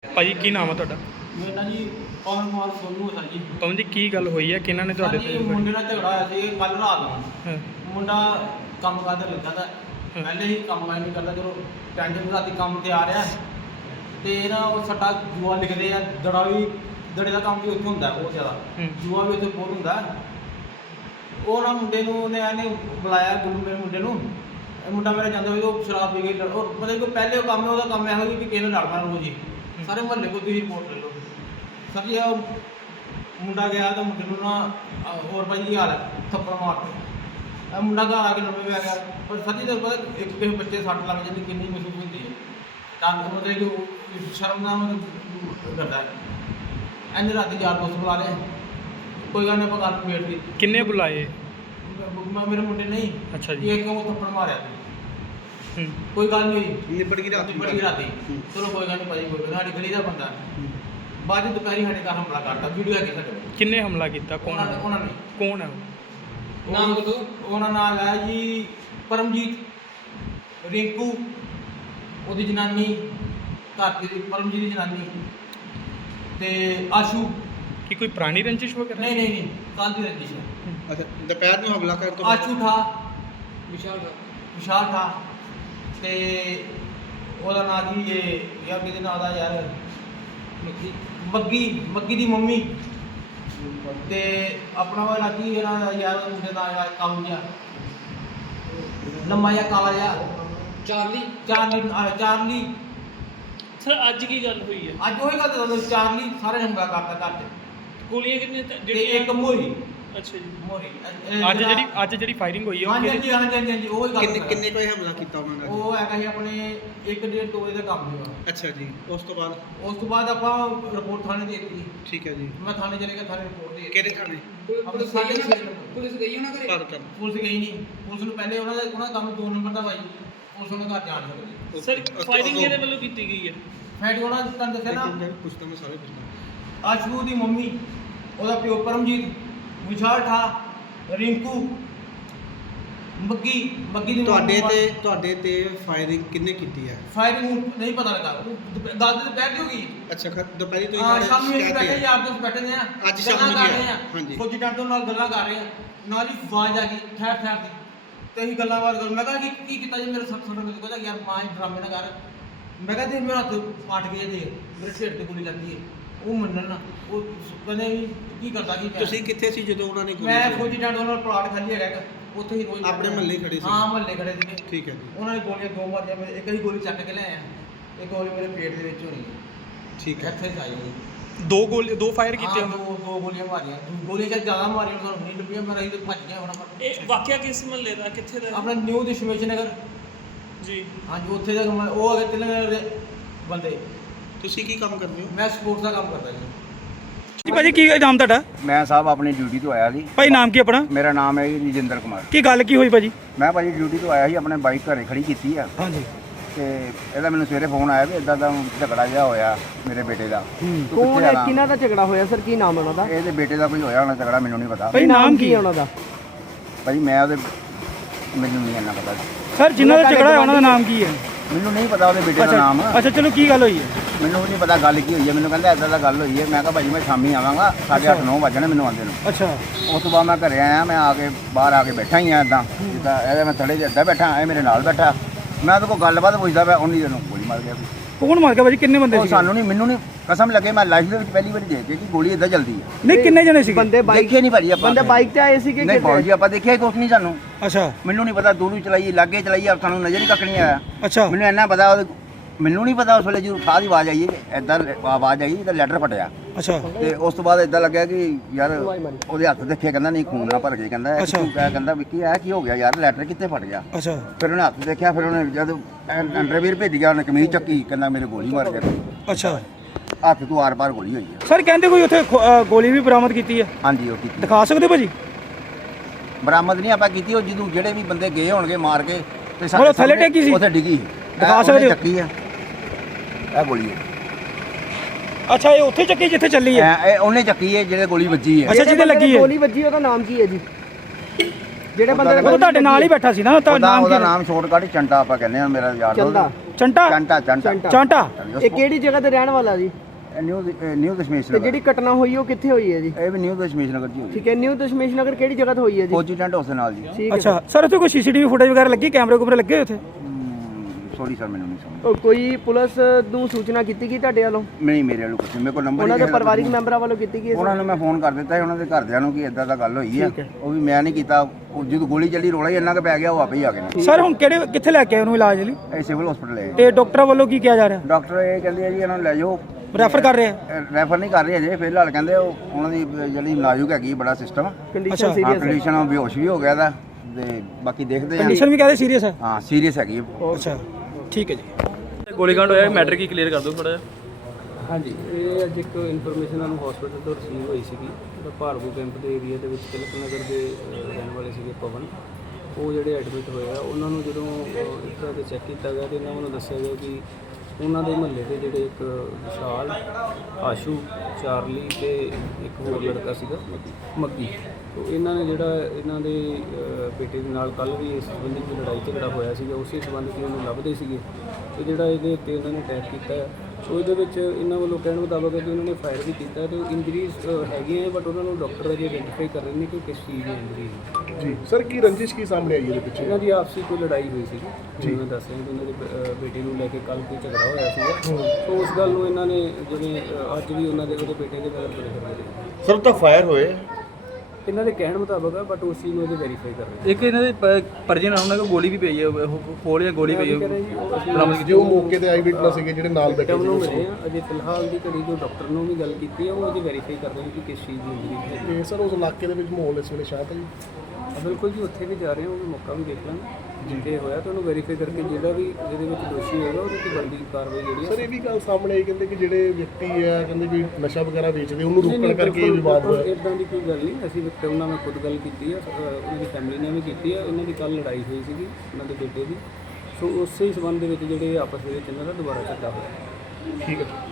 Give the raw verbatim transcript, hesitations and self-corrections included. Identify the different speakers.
Speaker 1: ਭਾਜੀ ਕੀ ਨਾਮ ਆ ਤੁਹਾਡਾ?
Speaker 2: ਮੇਰਾ ਨਾਂ ਜੀ ਪਵਨ ਕੁਮਾਰ ਸੋਨੂ ਹੈ ਜੀ।
Speaker 1: ਪਵਨ ਜੀ ਕੀ ਗੱਲ ਹੋਈ ਹੈ, ਕਿਹਨਾਂ ਨੇ ਤੁਹਾਡੇ
Speaker 2: ਜੀ ਮੁੰਡੇ ਨਾਲ ਝਗੜਾ ਹੋਇਆ ਸੀ ਕੱਲ ਰਾਤ ਨੂੰ।
Speaker 1: ਹਾਂ
Speaker 2: ਮੁੰਡਾ ਕੰਮ ਕਰਦਾ ਲੱਗਾ ਤਾਂ ਪਹਿਲੇ ਹੀ ਕੰਮ ਕਾਰ ਨਹੀਂ ਕਰਦਾ, ਚਲੋ ਟੈਂਸ਼ਨ ਰਾਤੀ ਕੰਮ ਤੇ ਆ ਰਿਹਾ ਤੇ ਨਾ ਉਹ ਸੱਟਾ ਜੂਆ ਲਿਖਦੇ ਆ, ਦੜਾ ਵੀ ਦੜੇ ਦਾ ਕੰਮ ਵੀ ਉੱਥੇ ਹੁੰਦਾ ਬਹੁਤ ਜ਼ਿਆਦਾ, ਜੂਆ ਵੀ ਉੱਥੇ ਬਹੁਤ ਹੁੰਦਾ। ਉਹ ਨਾ ਮੁੰਡੇ ਨੂੰ ਉਹਨੇ ਇਹਨੇ ਬੁਲਾਇਆ ਗੁਰੂ ਮੇਰੇ ਮੁੰਡੇ ਨੂੰ, ਇਹ ਮੁੰਡਾ ਮੇਰਾ ਜਾਂਦਾ ਵੀ ਉਹ ਸ਼ਰਾਬ ਪੀ ਕੇ ਲੜ ਉਹ ਮਤਲਬ ਕਿ ਪਹਿਲੇ ਉਹ ਕੰਮ ਉਹਦਾ ਕੰਮ ਇਹੋ ਵੀ ਕਿਸੇ ਨਾਲ ਲੜਨਾ ਰੋਜ਼ ਹੀ ਸਾਰੇ ਮੁਹੱਲੇ ਕੋਲ ਤੁਸੀਂ ਰਿਪੋਰਟ ਲੈ ਲਓ। ਸਰ ਜੀ ਉਹ ਮੁੰਡਾ ਗਿਆ ਤਾਂ ਮੁੰਡੇ ਨੂੰ ਨਾ ਹੋਰ ਭਾਈ ਕੀ ਹਾਲ ਹੈ ਥੱਪੜ ਮਾਰ ਕੇ ਇਹ ਮੁੰਡਾ ਘਰ ਆ ਕੇ ਲੰਮੇ ਪੈ ਗਿਆ। ਪਰ ਸਰ ਜੀ ਤੁਹਾਨੂੰ ਪਤਾ ਇੱਕ ਕਿਸੇ ਬੱਚੇ ਸੱਟ ਲੱਗ ਜਾਂਦੀ ਕਿੰਨੀ ਮਹਿਸੂਸ ਹੁੰਦੀ ਹੈ, ਤਾਂ ਮਤਲਬ ਕਿ ਸ਼ਰਮ ਦਾ ਮਤਲਬ ਕਰਦਾ ਹੈ। ਇੰਨੇ ਰਾਤੀ ਯਾਰ ਦੋਸਤ ਬੁਲਾ ਲਏ, ਕੋਈ ਗੱਲ ਨਹੀਂ ਆਪਾਂ ਗੱਲ ਮੇਟ ਦੀ।
Speaker 1: ਕਿੰਨੇ ਬੁਲਾਏ?
Speaker 2: ਮੈਂ ਮੇਰੇ ਮੁੰਡੇ ਨਹੀਂ
Speaker 1: ਅੱਛਾ ਜੀ।
Speaker 2: ਇਹ ਕਿਉਂ ਥੱਪੜ ਮਾਰਿਆ
Speaker 1: ਹੂੰ
Speaker 2: ਕੋਈ ਗੱਲ ਨਹੀਂ
Speaker 3: ਨਿਬੜ ਗਈ ਰਾਤ
Speaker 2: ਨਿਬੜ ਗਈ ਰਾਤੀ। ਚਲੋ ਕੋਈ ਗੱਲ ਨਹੀਂ ਭਾਈ, ਕੋਈ ਗੱਲ ਸਾਡੀ ਗਲੀ ਦਾ ਬੰਦਾ ਬਾਅਦ ਵਿੱਚ ਦੁਪਹਿਰੀ ਸਾਡੇ ਘਰ ਹਮਲਾ ਕਰਤਾ, ਵੀਡੀਓ ਹੈਗੀ ਸਾਡੇ ਕੋਲ।
Speaker 1: ਕਿੰਨੇ ਹਮਲਾ ਕੀਤਾ? ਕੌਣ
Speaker 2: ਉਹਨਾਂ ਨੇ ਉਹਨਾਂ ਨੇ
Speaker 1: ਕੌਣ ਹੈ ਉਹ?
Speaker 2: ਨਾਮ ਦੱਸੋ। ਉਹਨਾਂ ਨਾਲ ਹੈ ਜੀ ਪਰਮਜੀਤ, ਰਿੰਕੂ ਉਹਦੀ ਜਨਾਨੀ, ਘਰ ਦੀ ਪਰਮਜੀਤ ਦੀ ਜਨਾਨੀ ਤੇ ਆਸ਼ੂ।
Speaker 1: ਕੀ ਕੋਈ ਪੁਰਾਣੀ ਰੰਜਿਸ਼ ਵਗੈਰਾ?
Speaker 2: ਨਹੀਂ ਨਹੀਂ ਨਹੀਂ ਕੱਲ ਦੀ ਰੰਜਿਸ਼ ਹੈ।
Speaker 3: ਅੱਛਾ ਦੁਪਹਿਰ ਨੂੰ ਹਮਲਾ ਕਰਨ ਤੋਂ
Speaker 2: ਆਸ਼ੂ ਠਾ ਵਿਸ਼ਾਲ ਠਾ ਵਿਸ਼ਾਲ ਠਾ ਤੇ ਉਹਦਾ ਨਾਂ ਜੀ ਇਹ ਯਾਰ ਕਿਹਦੇ ਨਾਂ ਦਾ ਯਾਰ ਮੱਗੀ ਮੱਗੀ ਮੱਗੀ ਦੀ ਮੰਮੀ ਤੇ ਆਪਣਾ ਵਾ ਲਾਗੀ ਇਹਨਾਂ ਦਾ ਯਾਰ ਮੁੰਡੇ ਦਾ ਯਾਰ ਕੰਮ ਜਿਹਾ ਲੰਮਾ ਜਿਹਾ ਕਾਲਾ ਜਿਹਾ ਚਾਰਲੀ ਚਾਰਲੀ ਅਹ ਚਾਰਲੀ।
Speaker 4: ਸਰ ਅੱਜ ਕੀ ਗੱਲ ਹੋਈ ਹੈ?
Speaker 2: ਅੱਜ ਉਹੀ ਗੱਲ ਦੱਸੋ, ਚਾਰਲੀ ਸਾਰੇ ਹਮਲਾ ਕਰਦਾ ਘਰ ਤੇ
Speaker 4: ਗੋਲੀਆਂ ਕਿੰਨੀਆਂ ਤੇ
Speaker 2: ਤੇ ਇੱਕ ਮੋਰੀ
Speaker 4: ਅੱਛਾ ਜੀ।
Speaker 2: ਮੋਰੀ
Speaker 1: ਅੱਜ ਜਿਹੜੀ ਅੱਜ ਜਿਹੜੀ ਫਾਇਰਿੰਗ ਹੋਈ ਹੈ ਉਹ
Speaker 2: ਹਾਂਜੀ
Speaker 1: ਕਿਹੜੀ?
Speaker 2: ਹਾਂਜੀ ਹਾਂਜੀ ਹਾਂਜੀ ਉਹੀ ਗੱਲ
Speaker 3: ਕਿੰਨੇ
Speaker 2: ਕਰ-
Speaker 3: ਕਿੰਨੇ ਕੋਈ ਹਮਲਾ ਕੀਤਾ ਉਹਨਾਂ ਨੇ?
Speaker 2: ਉਹ ਹੈਗਾ ਸੀ ਆਪਣੇ ਇੱਕ ਡੇਢ ਦੋ ਵਜੇ ਦਾ ਕੰਮ ਸੀਗਾ।
Speaker 3: ਅੱਛਾ ਜੀ। ਉਸ ਤੋਂ ਬਾਅਦ
Speaker 2: ਉਸ ਤੋਂ ਬਾਅਦ ਆਪਾਂ ਰਿਪੋਰਟ ਥਾਣੇ ਦੇ ਦਿੱਤੀ।
Speaker 3: ਠੀਕ ਹੈ ਜੀ।
Speaker 2: ਮੈਂ ਥਾਣੇ ਚਲੇ ਗਿਆ, ਥਾਣੇ ਰਿਪੋਰਟ ਦੇ ਦਿੱਤੀ।
Speaker 3: ਕਿਹੜੇ ਥਾਣੇ?
Speaker 2: ਆਪਣੇ ਸਾਡੇ ਛੇ ਨੰਬਰ।
Speaker 5: ਪੁਲਿਸ ਗਈ ਉਹਨਾਂ ਘਰੇ?
Speaker 3: ਘਰ ਕਰ
Speaker 2: ਪੁਲਿਸ ਗਈ ਨਹੀਂ, ਪੁਲਿਸ ਨੂੰ ਪਹਿਲੇ ਉਹਨਾਂ ਦਾ ਉਹਨਾਂ ਦਾ ਕੰਮ ਦੋ ਨੰਬਰ ਦਾ ਭਾਈ, ਪੁਲਿਸ ਉਹਨਾਂ ਘਰ ਜਾਣ ਸਕਦੀ।
Speaker 4: ਸਰ ਫਾਇਰਿੰਗ ਕਿਹਦੇ ਵੱਲੋਂ ਕੀਤੀ ਗਈ ਹੈ?
Speaker 2: ਫੈਟ ਉਹਨਾਂ ਨੇ ਤੁਹਾਨੂੰ ਦੱਸਿਆ ਨਾ,
Speaker 3: ਪੁੱਛਦਾ ਮੈਂ ਸਾਰੇ ਪੁੱਛਦਾ।
Speaker 2: ਆਸ਼ੂ ਦੀ ਮੰਮੀ, ਉਹਦਾ ਪਿਓ ਪਰਮਜੀਤ, ਵਿਸ਼ਾਲ ਠਾ, ਰਿੰਕੂ, ਮੱਗੀ ਮੱਗੀ ਦੀ
Speaker 3: ਤੁਹਾਡੇ ਤੇ ਤੁਹਾਡੇ ਤੇ ਫਾਇਰਿੰਗ ਕਿੰਨੇ ਕੀਤੀ ਹੈ?
Speaker 2: ਫਾਇਰਿੰਗ ਨਹੀਂ ਪਤਾ ਲੱਗਾ, ਉਹ ਦੁਪ- ਗੱਲ ਤੇ ਦੁਪਹਿਰ ਦੀ ਹੋ ਗਈ।
Speaker 3: ਅੱਛਾ ਖ- ਦੁਪਹਿਰੀ ਤੋਂ
Speaker 2: ਹਾਂ
Speaker 3: ਹੀ
Speaker 2: ਸ਼ਾਮੀ ਅਸੀਂ
Speaker 3: ਸ਼ਿਕਾਇਤ
Speaker 2: ਬੈਠੇ
Speaker 3: ਹੈ।
Speaker 2: ਯਾਰ ਦੋਸਤ ਬੈਠੇ ਨੇ ਆ,
Speaker 3: ਅੱਜ ਸ਼ਾਮ
Speaker 2: ਗੱਲਾਂ
Speaker 3: ਨੂੰ
Speaker 2: ਕਰ
Speaker 3: ਜੀ,
Speaker 2: ਰਹੇ ਆ
Speaker 3: ਹਾਂਜੀ।
Speaker 2: ਫੌਜੀ ਡਾਕਟਰ ਨਾਲ ਗੱਲਾਂ ਕਰ ਰਹੇ ਆ, ਨਾਲ ਹੀ ਆਵਾਜ਼ ਆ ਗਈ ਠਹਿਰ ਠਹਿਰ ਦੀ ਤੇ ਅਸੀਂ ਗੱਲਾਂ ਬਾਤ ਕਰ। ਮੈਂ ਕਿਹਾ ਕਿ ਕੀ ਕੀਤਾ ਜੀ ਮੇਰੇ ਸੱਤ ਸੱਟ ਮੈਨੂੰ ਕਹਿੰਦਾ ਯਾਰ ਮਾਂ ਡਰਾਮੇ ਨਾ ਕਰ। ਮੈਂ ਕਿਹਾ ਤੇ ਮੇਰਾ ਹੱਥ ਫਟ ਗਿਆ ਜੇ ਮੇਰੇ ਢਿੱਡ ਤੇ ਗੋਲੀ ਲੱਗੀ ਹੈ। ਉਹ ਮੰਨਣ ਨਾ, ਉਹ ਕਹਿੰਦੇ ਵੀ ਕੀ ਕਰਦਾ ਕੀ ਪਿਆ।
Speaker 3: ਤੁਸੀਂ ਕਿੱਥੇ ਸੀ ਜਦੋਂ ਉਹਨਾਂ ਨੇ ਗੋਲੀ
Speaker 2: ਮੈਂ
Speaker 3: ਚਲਾਈ?
Speaker 2: ਫੌਜੀ ਡਾਕਟਰ ਨਾਲ ਪਲਾਟ ਖਾਲੀ ਹੈਗਾ ਇੱਕ, ਉੱਥੇ ਹੀ ਰੋਜ਼
Speaker 3: ਆਪਣੇ ਮੁਹੱਲੇ ਖੜੇ ਸੀ?
Speaker 2: ਹਾਂ ਮੁਹੱਲੇ ਖੜੇ ਸੀਗੇ।
Speaker 3: ਠੀਕ ਹੈ ਜੀ।
Speaker 2: ਉਹਨਾਂ ਨੇ ਗੋਲੀਆਂ ਦੋ ਮਾਰੀਆਂ, ਮੇਰੇ ਇੱਕ ਹੀ ਗੋਲੀ ਚੱਕ ਕੇ ਲੈ ਆਇਆ, ਇੱਕ ਗੋਲੀ ਮੇਰੇ ਪੇਟ ਦੇ ਵਿੱਚ ਹੋਣੀ
Speaker 3: ਠੀਕ ਹੈ।
Speaker 2: ਇੱਥੇ ਚ ਆਈ ਹੋਈ।
Speaker 1: ਦੋ ਗੋਲੀ ਦੋ ਫਾਇਰ ਕੀਤੇ
Speaker 2: ਹਾਂ,
Speaker 1: ਉਹਨਾਂ?
Speaker 2: ਦੋ ਦੋ ਗੋਲੀਆਂ ਮਾਰੀਆਂ, ਗੋਲੀਆਂ ਸ਼ਾਇਦ ਜ਼ਿਆਦਾ ਮਾਰੀਆਂ ਸਾਨੂੰ ਨਹੀਂ ਲੱਭੀਆਂ, ਪਰ ਅਸੀਂ ਤਾਂ ਭੱਜ ਗਏ ਫਟਾਫਟ।
Speaker 4: ਇਹ ਵਾਕਿਆ ਕਿਸ ਮਹੱਲੇ ਦਾ, ਕਿੱਥੇ ਦਾ ਹੈ?
Speaker 2: ਆਪਣਾ ਨਿਊ ਦਸ਼ਮੇਸ਼ ਨਗਰ,
Speaker 4: ਜੀ।
Speaker 2: ਹਾਂਜੀ ਉੱਥੇ ਦਾ ਕੰਮ- ਉਹ ਹੈਗੇ ਤਿੰਨ ਦੇ ਬੰਦੇ।
Speaker 3: ਤੁਸੀਂ ਕੀ ਕੰਮ ਕਰਦੇ ਹੋ?
Speaker 2: ਮੈਂ ਸਪੋਰਟਸ ਦਾ ਕੰਮ ਕਰਦਾ ਜੀ।
Speaker 1: ਜੀ ਭਾਜੀ ਕੀ ਨਾਮ ਤੁਹਾਡਾ?
Speaker 6: ਮੈਂ ਸਾਹਿਬ ਆਪਣੀ ਡਿਊਟੀ ਤੋਂ ਆਇਆ ਸੀ।
Speaker 1: ਭਾਈ ਨਾਮ ਕੀ ਆਪਣਾ?
Speaker 6: ਮੇਰਾ ਨਾਮ ਹੈ ਜੀ ਰਜਿੰਦਰ ਕੁਮਾਰ।
Speaker 1: ਕੀ ਗੱਲ ਕੀ ਹੋਈ ਭਾਜੀ?
Speaker 6: ਮੈਂ ਭਾਜੀ ਡਿਊਟੀ ਤੋਂ ਆਇਆ ਸੀ, ਆਪਣੇ ਬਾਈਕ ਘਰੇ ਖੜੀ ਕੀਤੀ ਆ
Speaker 1: ਹਾਂਜੀ।
Speaker 6: ਤੇ ਇਹਦਾ ਮੈਨੂੰ ਸਵੇਰੇ ਫੋਨ ਆਇਆ ਵੀ ਇਦਾਂ ਦਾ ਝਗੜਾ ਜਿਹਾ ਹੋਇਆ ਮੇਰੇ ਬੇਟੇ ਦਾ। ਤੂੰ
Speaker 5: ਕੌਣ
Speaker 6: ਕਿੱਥੇ
Speaker 5: ਹੈ,
Speaker 6: ਆਣਾ?
Speaker 5: ਕਿਹਨਾਂ ਦਾ ਝਗੜਾ ਹੋਇਆ ਸਰ? ਕੀ ਨਾਮ ਹੈ ਉਹਨਾਂ ਦਾ?
Speaker 6: ਇਹਦੇ ਬੇਟੇ ਦਾ ਕੋਈ ਹੋਇਆ ਹੋਣਾ ਝਗੜਾ, ਮੈਨੂੰ ਨਹੀਂ ਪਤਾ
Speaker 1: ਭਾਈ ਨਾਮ ਕੀ
Speaker 5: ਹੈ ਉਹਨਾਂ ਦਾ?
Speaker 6: ਭਾਜੀ ਮੈਂ ਉਹਦੇ ਮੈਨੂੰ ਨਹੀਂ ਇੰਨਾ ਪਤਾ,
Speaker 1: ਸਰ ਜਿਨ੍ਹਾਂ ਦਾ ਝਗੜਾ ਹੈ ਉਹਨਾਂ ਦਾ ਨਾਮ ਕੀ ਹੈ?
Speaker 6: ਮੈਨੂੰ ਨਹੀਂ ਪਤਾ ਉਹਦੇ ਬੇਟੇ ਦਾ ਨਾਮ।
Speaker 1: ਅੱਛਾ ਚਲੋ ਕੀ ਗੱਲ ਹੋਈ ਹੈ?
Speaker 6: ਮੈਨੂੰ ਨਹੀਂ ਪਤਾ ਗੱਲ ਕੀ ਹੋਈ ਹੈ। ਮੈਨੂੰ ਕਹਿੰਦਾ ਇਦਾਂ ਦਾ ਗੱਲ ਹੋਈ ਹੈ। ਮੈਂ ਕਿਹਾ ਭਾਜੀ ਮੈਂ ਸ਼ਾਮੀ ਆਵਾਂਗਾ, ਸਾਢੇ ਅੱਠ ਨੌ ਵਜਣੇ ਮੈਨੂੰ ਆਉਂਦੇ ਨੂੰ।
Speaker 1: ਅੱਛਾ
Speaker 6: ਉਸ ਤੋਂ ਬਾਅਦ ਮੈਂ ਘਰੇ ਆਇਆ, ਮੈਂ ਆ ਕੇ ਬਾਹਰ ਆ ਕੇ ਬੈਠਾ ਹੀ ਆ ਇਦਾਂ ਜਿੱਦਾਂ ਇਹਦੇ ਮੈਂ ਥੜੇ 'ਚ ਇੱਦਾਂ ਬੈਠਾ, ਇਹ ਮੇਰੇ ਨਾਲ ਬੈਠਾ। ਮੈਂ ਉਹਦੇ ਕੋਲ ਗੱਲਬਾਤ ਪੁੱਛਦਾ ਪਿਆ, ਉਹਨੀ ਨੂੰ ਗੋਲੀ ਮਾਰ ਗਿਆ।
Speaker 1: ਕੌਣ ਮਾਰ ਗਿਆ ਭਾਜੀ? ਕਿੰਨੇ ਬੰਦੇ
Speaker 6: ਉਹ
Speaker 1: ਸੀ?
Speaker 6: ਸਾਨੂੰ ਨਹੀਂ, ਮੈਨੂੰ ਨਹੀਂ ਕਸਮ ਲੱਗੇ, ਮੈਂ ਲਾਈਫ ਦੇ ਵਿੱਚ ਪਹਿਲੀ ਵਾਰੀ ਦੇਖੀ ਕਿ ਗੋਲੀ ਇਦਾਂ ਚੱਲਦੀ ਹੈ।
Speaker 1: ਨਹੀਂ ਕਿੰਨੇ ਜਣੇ ਸੀ?
Speaker 5: ਬੰਦੇ ਬਾਈਕ
Speaker 6: ਦੇਖੇ ਨਹੀਂ ਭਾਜੀ ਆਪਾਂ।
Speaker 5: ਬੰਦੇ ਬਾਈਕ ਤੇ ਆਏ ਸੀ ਕਿ
Speaker 6: ਨਹੀਂ ਭਾਜੀ ਆਪਾਂ ਦੇਖਿਆ ਹੀ ਕੁਛ ਨਹੀਂ ਸਾਨੂੰ।
Speaker 1: ਅੱਛਾ
Speaker 6: ਮੈਨੂੰ ਨਹੀਂ ਪਤਾ ਦੂਰੋਂ ਚਲਾਈਏ ਲਾਗੇ ਚਲਾਈਏ, ਸਾਨੂੰ ਨਜ਼ਰ ਹੀ ਕੱਖ ਨਹੀਂ ਆਇਆ।
Speaker 1: ਅੱਛਾ
Speaker 6: ਮੈਨੂੰ ਇੰਨਾ ਪਤਾ ਉਹਦੇ ਮੈਨੂੰ ਨਹੀਂ ਪਤਾ ਉਸ ਵੇਲੇ ਜਦੋਂ ਠਾਹ ਦੀ ਆਵਾਜ਼ ਆਈ ਹੈ, ਇਦਾਂ ਆਵਾਜ਼ ਆਈ ਤਾਂ ਲੈਟਰ ਫਟਿਆ।
Speaker 1: ਅੱਛਾ
Speaker 6: ਤੇ ਉਸ ਤੋਂ ਬਾਅਦ ਇਦਾਂ ਲੱਗਿਆ ਕਿ ਯਾਰ ਉਹਦੇ ਹੱਥ ਦੇਖਿਆ, ਕਹਿੰਦਾ ਨਹੀਂ ਖੂਨ ਨਾ ਭਰ ਗਿਆ, ਕਹਿੰਦਾ ਇਹ
Speaker 1: ਅੱਛਾ।
Speaker 6: ਕੀ ਕਹਿ ਕਹਿੰਦਾ ਵਿੱਕੀ ਇਹ ਕੀ ਹੋ ਗਿਆ ਯਾਰ, ਲੈਟਰ ਕਿੱਥੇ ਫਟ ਗਿਆ।
Speaker 1: ਅੱਛਾ
Speaker 6: ਫਿਰ ਉਹਨੇ ਹੱਥ ਦੇਖਿਆ, ਫਿਰ ਉਹਨੇ ਜਦ ਅੰਡਰਵੀਅਰ ਭੇਜ ਗਿਆ, ਉਹਨੇ ਕਮੀਜ਼ ਚੱਕੀ, ਕਹਿੰਦਾ ਮੇਰੇ ਗੋਲੀ ਮਾਰ ਗਿਆ।
Speaker 1: ਅੱਛਾ
Speaker 6: ਹੱਥ ਤੋਂ ਆਰ ਪਾਰ ਗੋਲੀ ਹੋਈ ਹੈ।
Speaker 1: ਸਰ ਕਹਿੰਦੇ ਕੋਈ ਉੱਥੇ ਖੋ- ਅ, ਗੋਲੀ ਵੀ ਬਰਾਮਦ ਕੀਤੀ ਹੈ,
Speaker 6: ਹਾਂਜੀ ਉਹ ਕੀਤੀ
Speaker 1: ਦਿਖਾ ਸਕਦੇ ਭਾਜੀ?
Speaker 6: ਬਰਾਮਦ ਨਹੀਂ ਆਪਾਂ ਕੀਤੀ, ਉਹ ਜਦੋਂ ਜਿਹੜੇ ਵੀ ਬੰਦੇ ਗਏ ਹੋਣਗੇ ਮਾਰ ਕੇ ਤੇ
Speaker 1: ਮਤਲਬ ਥੱਲੇ ਡਿੱਗੀ ਸੀ?
Speaker 6: ਉੱਥੇ ਡਿੱਗੀ।
Speaker 1: ਦਿਖਾ
Speaker 6: ਇਹ
Speaker 1: ਸਕਦੇ
Speaker 6: ਉਹਨੇ
Speaker 1: ਹੋ?
Speaker 6: ਚੱਕੀ ਆ ਇਹ ਗੋਲੀ ਹੈ।
Speaker 1: ਅੱਛਾ ਇਹ ਉੱਥੇ ਚੱਕੀ ਜਿੱਥੇ ਚੱਲੀ ਹੈ?
Speaker 6: ਇਹ ਇਹ ਉਹਨੇ ਚੱਕੀ ਹੈ ਜਿਹੜੇ ਗੋਲੀ ਵੱਜੀ ਹੈ।
Speaker 1: ਅੱਛਾ ਜਿਹਦੇ ਲੱਗੀ ਹੈ?
Speaker 5: ਗੋਲੀ ਵੱਜੀ ਉਹਦਾ ਨਾਮ ਕੀ ਹੈ ਜੀ? ਜਿਹੜੇ ਬੰਦੇ
Speaker 1: ਉਹ ਤੁਹਾਡੇ ਨਾਲ ਹੀ ਬੈਠਾ ਸੀ ਨਾ, ਤੁਹਾਡਾ
Speaker 6: ਉਹਦਾ
Speaker 1: ਨਾਮ
Speaker 6: ਉਹਦਾ
Speaker 1: ਕੀ?
Speaker 6: ਨਾਮ ਸ਼ਾਰਟਕਟ ਚੰਟਾ ਆਪਾਂ ਕਹਿੰਦੇ ਆ, ਮੇਰਾ ਯਾਰ
Speaker 5: ਚੰਦਾ।
Speaker 6: ਦੋਸਤ।
Speaker 1: ਚੰਟਾ
Speaker 6: ਚੰਟਾ ਚੰਟਾ
Speaker 1: ਚਾਂਟਾ
Speaker 5: ਇਹ ਕਿਹੜੀ ਜਗ੍ਹਾ ਤੇ ਰਹਿਣ ਵਾਲਾ ਜੀ
Speaker 6: ਇਹ ਨਿਊ ਇਹ ਨਿਊ ਦਸ਼ਮੇਸ਼
Speaker 5: ਤੇ
Speaker 6: ਨਗਰ
Speaker 5: ਜਿਹੜੀ ਘਟਨਾ ਹੋਈ ਉਹ ਕਿੱਥੇ ਹੋਈ ਹੈ ਜੀ
Speaker 6: ਇਹ ਵੀ ਨਿਊ ਦਸ਼ਮੇਸ਼ ਨਗਰ 'ਚ ਹੀ ਹੋਈ
Speaker 5: ਠੀਕ ਹੈ ਨਿਊ ਦਸ਼ਮੇਸ਼ ਨਗਰ ਕਿਹੜੀ ਜਗ੍ਹਾ ਤੇ ਹੋਈ ਹੈ ਜੀ
Speaker 6: ਫੌਜੀ ਟੈਂਟ ਹਾਊਸ ਦੇ ਨਾਲ ਜੀ
Speaker 5: ਠੀਕ ਹੈ
Speaker 1: ਅੱਛਾ ਸਰ ਉੱਥੇ ਕੋਈ ਸੀਸੀਟੀਵੀ ਫੁਟੇਜ ਵਗੈਰਾ ਲੱਗੀ ਕੈਮਰੇ ਕੁਮਰੇ ਲੱਗੇ ਹੋਏ ਉੱਥੇ
Speaker 6: ਸੌਰੀ ਸਰ ਮੈਨੂੰ ਨਹੀਂ ਸਮਝ
Speaker 5: ਉਹ ਕੋਈ ਪੁਲਿਸ ਨੂੰ ਸੂਚਨਾ ਕੀਤੀ ਗਈ ਤੁਹਾਡੇ ਵੱਲੋਂ
Speaker 6: ਨਹੀਂ ਮੇਰੇ ਵੱਲੋਂ ਕੁਛ ਨਹੀਂ, ਮੇਰੇ ਕੋਲ ਨੰਬਰ
Speaker 5: ਉਹਨਾਂ
Speaker 6: ਹੀ
Speaker 5: ਦੇ
Speaker 6: ਕਿਸੇ ਦਾ
Speaker 5: ਪਰਿਵਾਰਿਕ
Speaker 6: ਨਹੀਂ।
Speaker 5: ਮੈਂਬਰਾਂ ਵੱਲੋਂ ਕੀਤੀ ਗਈ
Speaker 6: ਉਹਨਾਂ ਨੂੰ ਮੈਂ ਫੋਨ ਕਰ ਦਿੱਤਾ ਸੀ ਉਹਨਾਂ ਦੇ ਘਰਦਿਆਂ ਨੂੰ ਕਿ ਇਦਾਂ ਦਾ ਗੱਲ ਹੋਈ ਆ
Speaker 5: ਠੀਕ ਹੈ।
Speaker 6: ਉਹ ਵੀ ਮੈਂ ਨਹੀਂ ਕੀਤਾ ਉਹ ਜਦੋਂ ਗੋਲੀ ਚੱਲੀ ਰੋਲਾ ਹੀ ਇੰਨਾ ਕੁ ਪੈ ਗਿਆ ਉਹ ਆਪੇ ਹੀ ਆ ਗਏ ਨੇ
Speaker 1: ਸਰ ਹੁਣ ਕਿਹੜੇ ਕਿੱਥੇ ਲੈ ਕੇ ਆਏ ਉਹਨੂੰ ਇਲਾਜ ਲਈ
Speaker 6: ਇਹ ਸਿਵਲ ਹਸਪੀਟਲ ਹੈ
Speaker 1: ਤੇ ਡਾਕਟਰ ਵੱਲੋਂ ਕੀ ਕਿਹਾ ਜਾ ਰਿਹਾ
Speaker 6: ਡਾਕਟਰ ਇਹ ਕਹਿੰਦੇ ਆ ਜੀ ਇਹਨਾਂ ਨੂੰ ਲੈ ਜਾਓ
Speaker 1: ਰੈਫਰ ਕਰ ਰਹੇ ਆ
Speaker 6: ਰੈਫਰ ਨਹੀਂ ਕਰ ਰਹੇ ਅਜੇ ਫਿਲਹਾਲ ਕਹਿੰਦੇ ਉਹ ਉਹਨਾਂ ਦੀ ਜਿਹੜੀ ਨਾਜ਼ੁਕ ਹੈਗੀ ਬੜਾ ਸਿਸਟਮ
Speaker 5: ਕੰਡੀਸ਼ਨ
Speaker 1: ਅੱਛਾ,
Speaker 6: ਹਾਂ
Speaker 5: ਸੀਰੀਅਸ ਹੈ
Speaker 6: ਕੰਡੀਸ਼ਨ ਬੇਹੋਸ਼ ਵੀ ਹੋ ਗਿਆ ਦਾ ਤੇ ਬਾਕੀ ਦੇਖਦੇ ਆ
Speaker 1: ਕੰਡੀਸ਼ਨ ਵੀ ਕਹਿੰਦੇ ਸੀਰੀਅਸ ਹੈ
Speaker 6: ਹਾਂ ਸੀਰੀਅਸ ਹੈਗੀ ਹੈ।
Speaker 1: ਅੱਛਾ ਠੀਕ ਹੈ ਜੀ
Speaker 7: ਗੋਲੀकांड ਹੋਇਆ ਮੈਟਰ ਕੀ ਕਲੀਅਰ ਕਰ ਦਿਓ ਥੋੜਾ ਜਿਹਾ।
Speaker 8: ਹਾਂਜੀ ਇਹ ਅੱਜ ਇੱਕ ਇਨਫੋਰਮੇਸ਼ਨ ਸਾਨੂੰ ਹਸਪੀਟਲ ਤੋਂ ਰਿਸੀਵ ਹੋਈ ਸੀਗੀ ਜਿਹੜਾ ਭਾਰਗੂ ਕੈਂਪ ਦੇ ਏਰੀਆ ਦੇ ਵਿੱਚ ਤਿਲਕ ਨਗਰ ਦੇ ਅਹ, ਰਹਿਣ ਵਾਲੇ ਸੀਗੇ ਪਵਨ ਉਹ ਜਿਹੜੇ ਐਡਮਿਟ ਹੋਏ ਆ ਉਹਨਾਂ ਨੂੰ ਜਦੋਂ ਅਹ, ਇੱਕ ਤਰ੍ਹਾਂ ਦੇ ਚੈੱਕ ਕੀਤਾ ਗਿਆ ਤੇ ਇਹਨਾਂ ਵੱਲੋਂ ਦੱਸਿਆ ਗਿਆ ਕਿ ਉਹਨਾਂ ਦੇ ਮੁਹੱਲੇ ਦੇ ਜਿਹੜੇ ਇੱਕ ਵਿਸ਼ਾਲ ਆਸ਼ੂ ਚਾਰਲੀ ਤੇ ਇੱਕ ਹੋਰ ਲੜਕਾ ਸੀਗਾ ਮੱਗੀ ਤੋ ਇਹਨਾਂ ਨੇ ਜਿਹੜਾ ਇਹਨਾਂ ਦੇ ਅਹ, ਬੇਟੇ ਦੇ ਨਾਲ ਕੱਲ੍ਹ ਵੀ ਇਸ ਸੰਬੰਧੀ ਕੋਈ ਲੜਾਈ ਝਗੜਾ ਹੋਇਆ ਸੀਗਾ ਉਸੇ ਸੰਬੰਧ 'ਚ ਉਹਨੂੰ ਲੱਭਦੇ ਸੀਗੇ ਤੇ ਜਿਹੜਾ ਇਹਦੇ ਉੱਤੇ ਇਹਨਾਂ ਨੇ ਅਟੈਕ ਕੀਤਾ ਹੈ ਸੋ ਇਹਦੇ ਵਿੱਚ ਇਹਨਾਂ ਵੱਲੋਂ ਕਹਿਣ ਮੁਤਾਬਕ ਹੈ ਕਿ ਉਹਨਾਂ ਨੇ ਫਾਇਰ ਵੀ ਕੀਤਾ ਤੇ ਇੰਜਰੀਜ਼ ਹੈਗੀਆਂ ਬਟ ਉਹਨਾਂ ਨੂੰ ਡਾਕਟਰ ਅਜੇ ਆਇਡੈਂਟੀਫਾਈ ਕਰ ਰਹੇ ਨੇ ਕਿ ਕਿਸ ਚੀਜ਼ ਦੀ ਇੰਜਰੀ ਹੈ
Speaker 9: ਜੀ ਸਰ ਕੀ ਰੰਜਿਸ਼ ਕੀ ਸਾਹਮਣੇ ਆਈ ਇਹਦੇ ਪਿੱਛੇ
Speaker 8: ਇਹਨਾਂ ਦੀ ਆਪਸੀ ਕੋਈ ਲੜਾਈ ਹੋਈ ਸੀਗੀ ਜਿਵੇਂ ਦੱਸ ਰਹੇ ਕਿ ਇਹਨਾਂ ਦੇ ਬ- ਅਹ ਬੇਟੇ ਨੂੰ ਲੈ ਕੇ ਕੱਲ੍ਹ ਕੋਈ ਝਗੜਾ ਹੋਇਆ ਸੀਗਾ ਸੋ ਉਸ ਗੱਲ ਨੂੰ ਇਹਨਾਂ ਨੇ ਜਿਵੇਂ ਅਹ, ਅੱਜ ਵੀ ਉਹਨਾਂ ਦੇ ਉਹਦੇ ਬੇਟੇ ਦੇ ਮਗਰ ਤੁਰੇ ਫਿਰਦੇ ਨੇ
Speaker 9: ਸਰ ਤਾਂ ਫਾਇਰ ਹੋਏ
Speaker 8: ਇਹਨਾਂ ਦੇ ਕਹਿਣ ਮੁਤਾਬਕ ਹੈ ਬਟ ਉਸ ਚੀਜ਼ ਨੂੰ ਅਜੇ ਵੈਰੀਫਾਈ ਕਰ ਰਹੇ
Speaker 7: ਇੱਕ ਇਹਨਾਂ ਦੇ ਪ- ਪਰਜੇ ਨਾਲ ਉਹਨਾਂ ਕੋਲ ਗੋਲੀ ਵੀ ਪਈ ਹੈ ਉਹ ਖੋਲ ਜਾਂ ਗੋਲੀ ਪਈ ਹੈ
Speaker 8: ਨੇ ਜੀ ਉਹ ਅਸੀਂ
Speaker 7: ਬਰਾਮਦ
Speaker 9: ਜੋ ਮੌਕੇ ਤੇ ਆਈ ਵਿਟਨੈਸ ਸੀਗੇ ਜਿਹੜੇ ਨਾਲ ਬੈਠੇ
Speaker 8: victim ਨੂੰ
Speaker 9: ਸੀ
Speaker 8: ਮਿਲੇ ਆ ਅਜੇ ਫਿਲਹਾਲ ਦੀ ਘੜੀ ਜੋ ਡਾਕਟਰ ਨੂੰ ਵੀ ਗੱਲ ਕੀਤੀ ਹੈ ਉਹ ਅਜੇ ਵੈਰੀਫਾਈ ਕਰ ਰਹੇ ਨੇ ਕਿ ਕਿਸ ਚੀਜ਼ ਦੀ ਇੰਜਰੀ ਹੈ
Speaker 9: ਤੇ ਸਰ ਉਸ ਇਲਾਕੇ ਦੇ ਵਿੱਚ ਮਾਹੌਲ ਇਸ ਵੇਲੇ ਸ਼ਾਂਤ ਹੈ ਜੀ
Speaker 8: ਆ ਬਿਲਕੁਲ ਜੀ ਉੱਥੇ ਵੀ ਜਾ ਰਹੇ ਹਾਂ ਉਹ ਵੀ ਮੌਕਾ ਵੀ ਦੇਖ ਲਾਂਗੇ ਜਿੱਥੇ ਹੋਇਆ ਤਾਂ ਉਹਨੂੰ ਵੈਰੀਫਾਈ ਕਰਕੇ ਜਿਹੜਾ ਵੀ ਜਿਹਦੇ ਵਿੱਚ ਦੋਸ਼ੀ ਹੋਏਗਾ ਉਹਦੇ ਤੇ ਬਣਦੀ ਕਾਰਵਾਈ ਜਿਹੜੀ
Speaker 9: ਸਰ ਇਹ ਵੀ ਗੱਲ ਸਾਹਮਣੇ ਆਈ ਕਹਿੰਦੇ ਕਿ ਜਿਹੜੇ ਵਿਅਕਤੀ ਆ ਕਹਿੰਦੇ ਵੀ ਨਸ਼ਾ ਵਗੈਰਾ ਵੇਚਦੇ ਉਹਨੂੰ ਰੋਕਣ ਕਰਕੇ ਇਹ ਵਿਵਾਦ ਹੋਇਆ
Speaker 8: ਇਦਾਂ ਦੀ ਕੋਈ ਗੱਲ ਨਹੀਂ ਅਸੀਂ ਵਿਕਟਮ ਨਾਲ ਮੈਂ ਖੁਦ ਗੱਲ ਕੀਤੀ ਹੈ ਅਹ ਉਹਨਾਂ ਦੀ ਫੈਮਿਲੀ ਨੇ ਵੀ ਕੀਤੀ ਹੈ ਇਹਨਾਂ ਦੀ ਕੱਲ ਲੜਾਈ ਹੋਈ ਸੀਗੀ ਉਹਨਾਂ ਦੇ ਬੇਟੇ ਦੀ ਸੋ ਉਸੇ ਹੀ ਸੰਬੰਧ ਦੇ ਵਿੱਚ ਜਿਹੜੇ ਆਪਸ ਦੇ ਵਿੱਚ ਇਹਨਾਂ ਦਾ ਦੁਬਾਰਾ ਝਗੜਾ ਹੋਇਆ
Speaker 9: ਠੀਕ ਹੈ